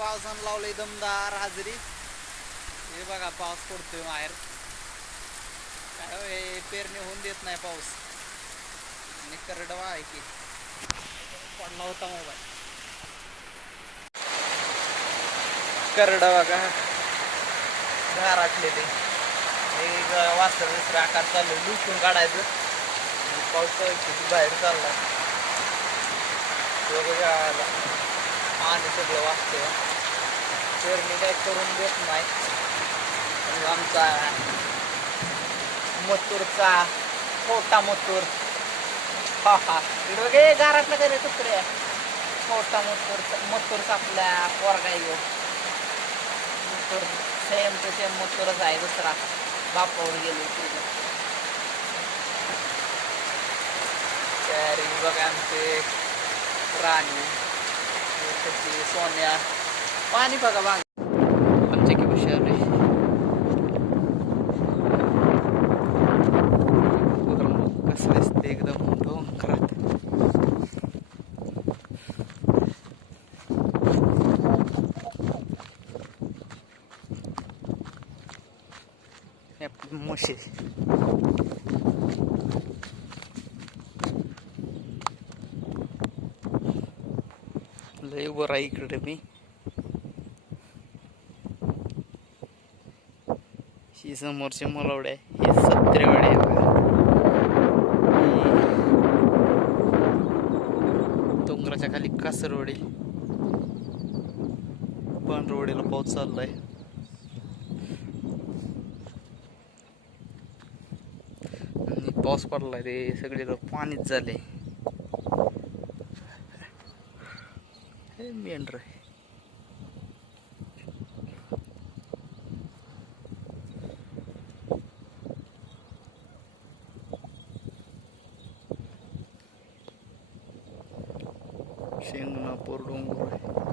पावसानं लावलंय दमदार हाजरी. हे बघा पाऊस पडतोय बाहेर काय हो, हे पेरणी होऊन देत नाही पाऊस. आणि करडवा आहे की. पडला होता मोबाईल. करड बघा घर ते. एक वासर दुसरं आकार चालू लुटून काढायचं. पाऊस किती बाहेर चालला बघा पाणी सगळं वाचतंय. पेरणी काय करून देत नाही. आमचा मतूरचा छोटा मतूर हा हा. तिकडे घरातलं घरी कुत्रे छोटा मथुर मथुर आपल्या पोरगा येऊ मथुर सेम टू सेम मथुरच आहे दुसरा. बापावर गेलो तिकडे बघा आमचे. राणी. सोन्या. पाणी बघा बाग आमच्या की हुशार आहे. बघा कसं दिसते एकदम डोंगरात हे म्हशी. लय बरं आहे इकडे मी. ही समोरचे आहे. हे सत्रेवाडी आहे डोंगराच्या खाली कासरवाडी. पांढरवाडीला पाऊस चाललाय. आणि पाऊस पडलाय रे सगळीकडे पाणीच झाले हे मेंढर. आहे शेंगणापूर डोंगर आहे सत्तोबा